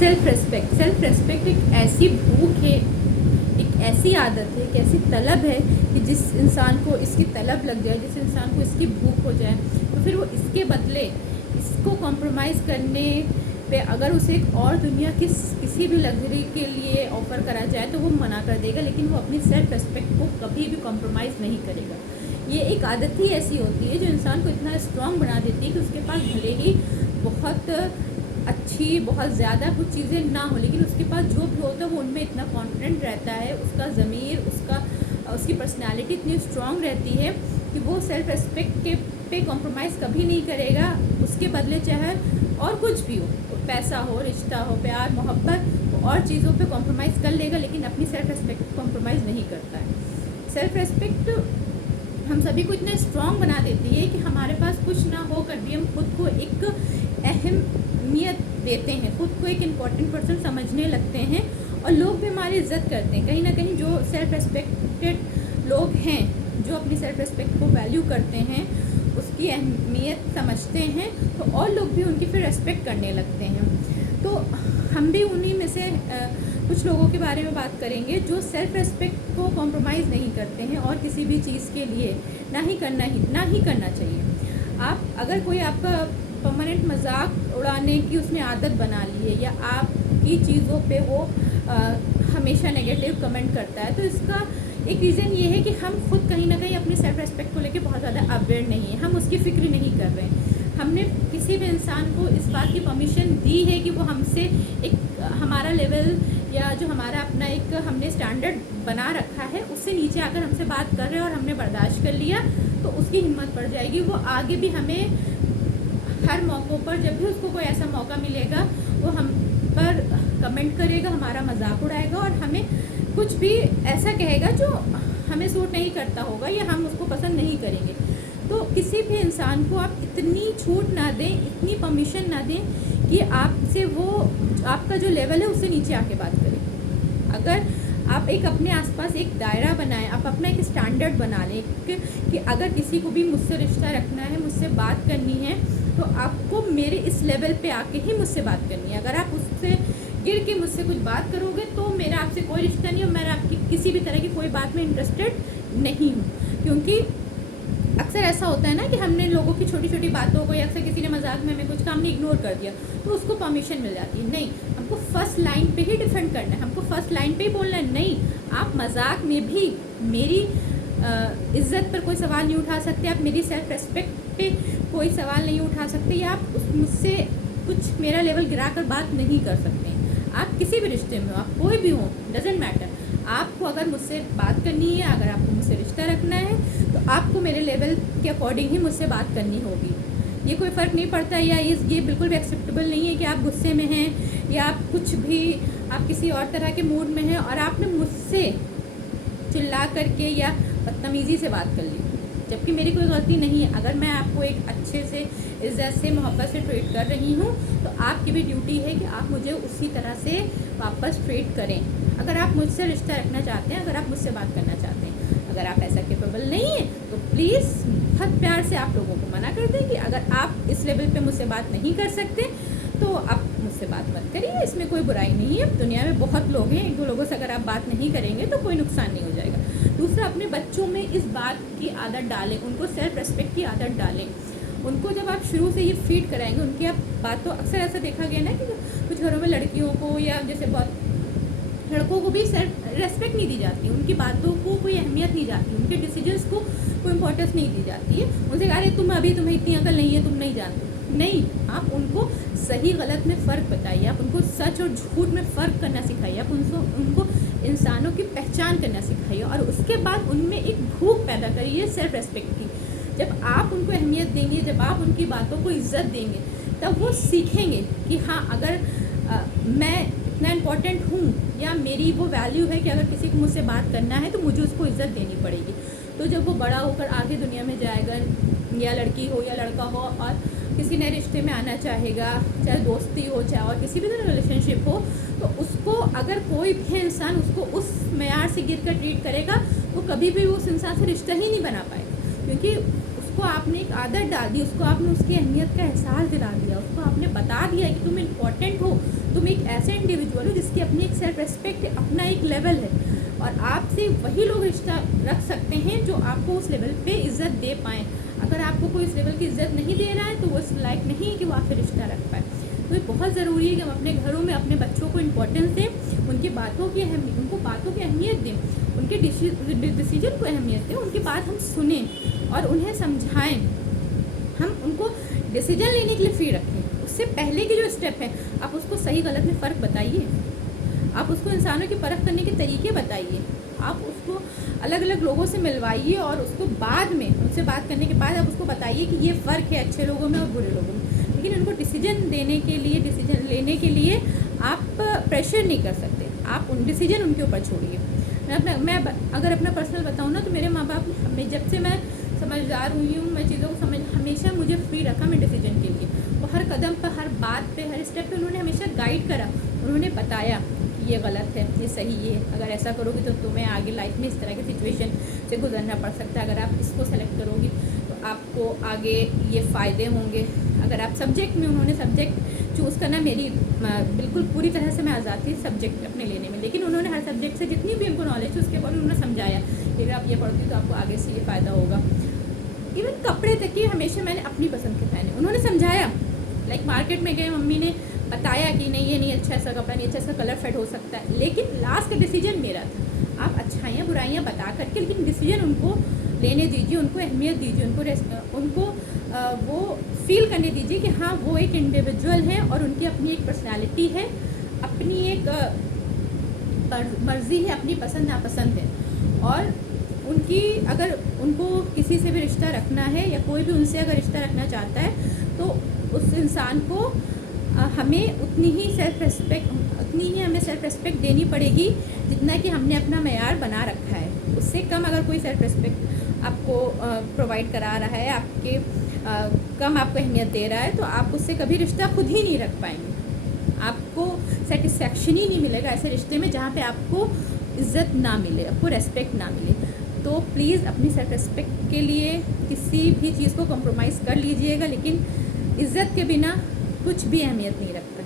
Self respect एक ऐसी भूख है, एक ऐसी आदत है, एक ऐसी तलब है कि जिस इंसान को इसकी तलब लग जाए, जिस इंसान को इसकी भूख हो जाए, तो फिर वो इसके बदले इसको कॉम्प्रोमाइज़ करने पे अगर उसे एक और दुनिया की किसी भी लग्जरी के लिए ऑफ़र करा जाए तो वो मना कर देगा, लेकिन वो अपनी सेल्फ रेस्पेक्ट को कभी भी कॉम्प्रोमाइज़ नहीं करेगा। ये एक आदत ही ऐसी होती है जो इंसान को इतना स्ट्रॉन्ग बना देती है कि उसके पास भले ही बहुत अच्छी, बहुत ज़्यादा कुछ चीज़ें ना हो, लेकिन उसके पास जो भी होता है वो उनमें इतना कॉन्फिडेंट रहता है, उसका ज़मीर, उसकी पर्सनैलिटी इतनी स्ट्रॉन्ग रहती है कि वो सेल्फ रेस्पेक्ट के पे कॉम्प्रोमाइज़ कभी नहीं करेगा। उसके बदले चाहे और कुछ भी हो, पैसा हो, रिश्ता हो, प्यार, मोहब्बत और चीज़ों पे कॉम्प्रोमाइज़ कर लेगा, लेकिन अपनी सेल्फ रेस्पेक्ट को कॉम्प्रोमाइज़ नहीं करता है। सेल्फ रेस्पेक्ट हम सभी को इतना स्ट्रॉन्ग बना देती है कि हमारे पास कुछ ना हो कर भी हम खुद को एक अहमियत देते हैं, खुद को एक इम्पॉर्टेंट पर्सन समझने लगते हैं और लोग भी हमारी इज्जत करते हैं। कहीं ना कहीं जो सेल्फ रेस्पेक्टेड लोग हैं, जो अपनी सेल्फ रेस्पेक्ट को वैल्यू करते हैं, उसकी अहमियत समझते हैं, तो और लोग भी उनकी फिर रेस्पेक्ट करने लगते हैं। तो हम भी उन्हीं में से कुछ लोगों के बारे में बात करेंगे जो सेल्फ रेस्पेक्ट को कॉम्प्रोमाइज़ नहीं करते हैं और किसी भी चीज़ के लिए ना ही करना चाहिए। आप अगर कोई आपका परमानेंट मजाक उड़ाने की उसने आदत बना ली है या आपकी चीज़ों पे वो हमेशा नेगेटिव कमेंट करता है, तो इसका एक रीज़न ये है कि हम खुद कहीं ना कहीं अपनी सेल्फ रेस्पेक्ट को लेके बहुत ज़्यादा अवेयर नहीं है, हम उसकी फिक्र नहीं कर रहे हैं। हमने किसी भी इंसान को इस बात की परमिशन दी है कि वो हमसे एक हमारा लेवल या जो हमारा अपना एक हमने स्टैंडर्ड बना रखा है उससे नीचे आकर हमसे बात कर रहे हैं और हमने बर्दाश्त कर लिया, तो उसकी हिम्मत बढ़ जाएगी। वो आगे भी हमें हर मौक़ों पर, जब भी उसको कोई ऐसा मौका मिलेगा, वो हम पर कमेंट करेगा, हमारा मजाक उड़ाएगा और हमें कुछ भी ऐसा कहेगा जो हमें सूट नहीं करता होगा या हम उसको पसंद नहीं करेंगे। तो किसी भी इंसान को आप इतनी छूट ना दें, इतनी परमिशन ना दें कि आपसे वो आपका जो लेवल है उससे नीचे आके बात करें। अगर आप एक अपने आसपास एक दायरा बनाएं, आप अपना एक स्टैंडर्ड बना लें कि अगर किसी को भी मुझसे रिश्ता रखना है, मुझसे बात करनी है, तो आपको मेरे इस लेवल पे आके ही मुझसे बात करनी है। अगर आप उससे गिर के मुझसे कुछ बात करोगे तो मेरा आपसे कोई रिश्ता नहीं और मैं आपकी किसी भी तरह की कोई बात में इंटरेस्टेड नहीं हूँ। क्योंकि अक्सर ऐसा होता है ना कि हमने लोगों की छोटी छोटी बातों को या अक्सर किसी ने मजाक में हमें कुछ काम नहीं इग्नोर कर दिया तो उसको परमिशन मिल जाती है। नहीं, हमको फर्स्ट लाइन पे ही डिफेंड करना है, हमको फर्स्ट लाइन पे ही बोलना है, नहीं आप मजाक में भी मेरी इज़्ज़त पर कोई सवाल नहीं उठा सकते, आप मेरी सेल्फ रेस्पेक्ट पे कोई सवाल नहीं उठा सकते, या आप मुझसे कुछ मेरा लेवल गिरा कर बात नहीं कर सकते। आप किसी भी रिश्ते में हो, आप कोई भी हो, डजेंट मैटर, आपको अगर मुझसे बात करनी है, अगर आपको मुझसे रिश्ता रखना है, तो आपको मेरे लेवल के अकॉर्डिंग ही मुझसे बात करनी होगी। ये कोई फ़र्क नहीं पड़ता, या ये बिल्कुल भी एक्सेप्टेबल नहीं है कि आप गुस्से में हैं या आप कुछ भी आप किसी और तरह के मूड में हैं और आपने मुझसे चिल्ला करके या बदतमीज़ी से बात कर ली, जबकि मेरी कोई गलती नहीं है। अगर मैं आपको एक अच्छे से, इज़्ज़त से, मोहब्बत से ट्रीट कर रही हूँ, तो आपकी भी ड्यूटी है कि आप मुझे उसी तरह से वापस ट्रीट करें। अगर आप मुझसे रिश्ता रखना चाहते हैं, अगर आप मुझसे बात करना चाहते हैं, अगर आप ऐसा कैपेबल नहीं है, तो प्लीज़ बहुत प्यार से आप लोगों को मना कर दें कि अगर आप इस लेवल पे मुझसे बात नहीं कर सकते तो आप मुझसे बात मत करिए, इसमें कोई बुराई नहीं है। दुनिया में बहुत लोग हैं, एक दो लोगों से अगर आप बात नहीं करेंगे तो कोई नुकसान नहीं हो जाएगा। दूसरा, अपने बच्चों में इस बात की आदत डालें, उनको सेल्फ रेस्पेक्ट की आदत डालें। उनको जब आप शुरू से ये फीड कराएंगे, उनकी आप बातों, अक्सर ऐसा देखा गया ना कि कुछ घरों में लड़कियों को या जैसे बहुत लड़कों को भी सेल्फ रेस्पेक्ट नहीं दी जाती, उनकी बातों को कोई अहमियत नहीं जाती, उनके डिसीजंस को कोई इंपॉर्टेंस नहीं दी जाती है। उनसे कह रहे तुम्हें इतनी अकल नहीं है, तुम नहीं जानते। नहीं, आप उनको सही गलत में फ़र्क बताइए, आप उनको सच और झूठ में फ़र्क करना सिखाइए, आप उनको इंसानों की पहचान करना सिखाइए और उसके बाद उनमें एक भूख पैदा करिए सेल्फ रेस्पेक्ट की। जब आप उनको अहमियत देंगे, जब आप उनकी बातों को इज्जत देंगे, तब वो सीखेंगे कि हाँ, अगर मैं इतना इम्पोर्टेंट हूँ या मेरी वो वैल्यू है कि अगर किसी को मुझसे बात करना है तो मुझे उसको इज्जत देनी पड़ेगी। तो जब वो बड़ा होकर आगे दुनिया में जाएगा, या लड़की हो या लड़का हो, और किसी नए रिश्ते में आना चाहेगा, चाहे दोस्ती हो चाहे और किसी भी तरह का रिलेशनशिप हो, तो उसको अगर कोई भी इंसान उसको उस मेयार से गिर कर ट्रीट करेगा तो कभी भी उस इंसान से रिश्ता ही नहीं बना पाएगा, क्योंकि उसको आपने एक आदत डाल दी, उसको आपने उसकी अहमियत का एहसास दिला दिया, उसको आपने बता दिया कि तुम इम्पोर्टेंट हो, तुम एक ऐसे इंडिविजुअल हो जिसकी अपनी एक सेल्फ रेस्पेक्ट है, अपना एक लेवल है, और आपसे वही लोग रिश्ता रख सकते हैं जो आपको उस लेवल पे इज़्ज़त दे पाएँ। अगर आपको कोई इस लेवल की इज़्ज़त नहीं दे रहा है तो वो इस लायक नहीं है कि वो आपसे रिश्ता रख पाए। तो ये बहुत ज़रूरी है कि हम अपने घरों में अपने बच्चों को इम्पोर्टेंस दें, उनकी बातों की अहमियत, उनको बातों की अहमियत दें, उनके डिसीजन को अहमियत दें, उनकी बात हम सुनें और उन्हें समझाएं। हम उनको डिसीजन लेने के लिए फ्री रखें। उससे पहले की जो स्टेप है, आप उसको सही गलत में फ़र्क बताइए, आप उसको इंसानों की परख करने के तरीके बताइए, आप उसको अलग अलग लोगों से मिलवाइए और उसको बाद में उनसे बात करने के बाद आप उसको बताइए कि ये फ़र्क है अच्छे लोगों में और बुरे लोगों में। लेकिन उनको डिसीजन लेने के लिए आप प्रेशर नहीं कर सकते, आप उन डिसीजन उनके ऊपर छोड़िए। मैं अगर अपना पर्सनल बताऊँ ना, तो मेरे माँ बाप ने जब से मैं समझदार हुई हूँ, मैं चीज़ों को हमेशा मुझे फ्री रखा मैं डिसीजन के लिए। वो हर कदम पर, हर बात पे, हर स्टेप पे उन्होंने हमेशा गाइड करा, उन्होंने बताया ये गलत है, ये सही है, अगर ऐसा करोगी तो तुम्हें आगे लाइफ में इस तरह की सिचुएशन से गुजरना पड़ सकता है, अगर आप इसको सेलेक्ट करोगी तो आपको आगे ये फ़ायदे होंगे। अगर आप सब्जेक्ट में, उन्होंने सब्जेक्ट चूज़ करना, मेरी बिल्कुल पूरी तरह से मैं आज़ाद थी सब्जेक्ट अपने लेने में, लेकिन उन्होंने हर सब्जेक्ट से जितनी भी उनको नॉलेज थी उसके बाद उन्होंने समझाया कि अगर आप ये पढ़ोगी तो आपको आगे से ये फ़ायदा होगा। इवन कपड़े तक की हमेशा मैंने अपनी पसंद के पहने, उन्होंने समझाया। लाइक मार्केट में गए, मम्मी ने बताया कि नहीं ये नहीं अच्छा, ऐसा कपड़ा नहीं अच्छा, ऐसा कलर फेड हो सकता है, लेकिन लास्ट का डिसीजन मेरा था। आप अच्छाइयाँ बुराइयाँ बता करके, लेकिन डिसीजन उनको लेने दीजिए, उनको अहमियत दीजिए, उनको वो फील करने दीजिए कि हाँ वो एक इंडिविजुअल है और उनकी अपनी एक पर्सनैलिटी है, अपनी एक मर्ज़ी है, अपनी पसंद नापसंद है, और उनकी अगर उनको किसी से भी रिश्ता रखना है या कोई भी उनसे अगर रिश्ता रखना चाहता है तो उस इंसान को हमें उतनी ही हमें सेल्फ रेस्पेक्ट देनी पड़ेगी जितना कि हमने अपना मेयार बना रखा है। उससे कम अगर कोई सेल्फ रेस्पेक्ट आपको प्रोवाइड करा रहा है, कम आपको अहमियत दे रहा है, तो आप उससे कभी रिश्ता खुद ही नहीं रख पाएंगे। आपको सेटिस्फेक्शन ही नहीं मिलेगा ऐसे रिश्ते में जहाँ पे आपको इज़्ज़त ना मिले, आपको रेस्पेक्ट ना मिले। तो प्लीज़ अपनी सेल्फ रेस्पेक्ट के लिए किसी भी चीज़ को कॉम्प्रोमाइज़ कर लीजिएगा, लेकिन इज़्ज़त के बिना कुछ भी अहमियत नहीं रखता।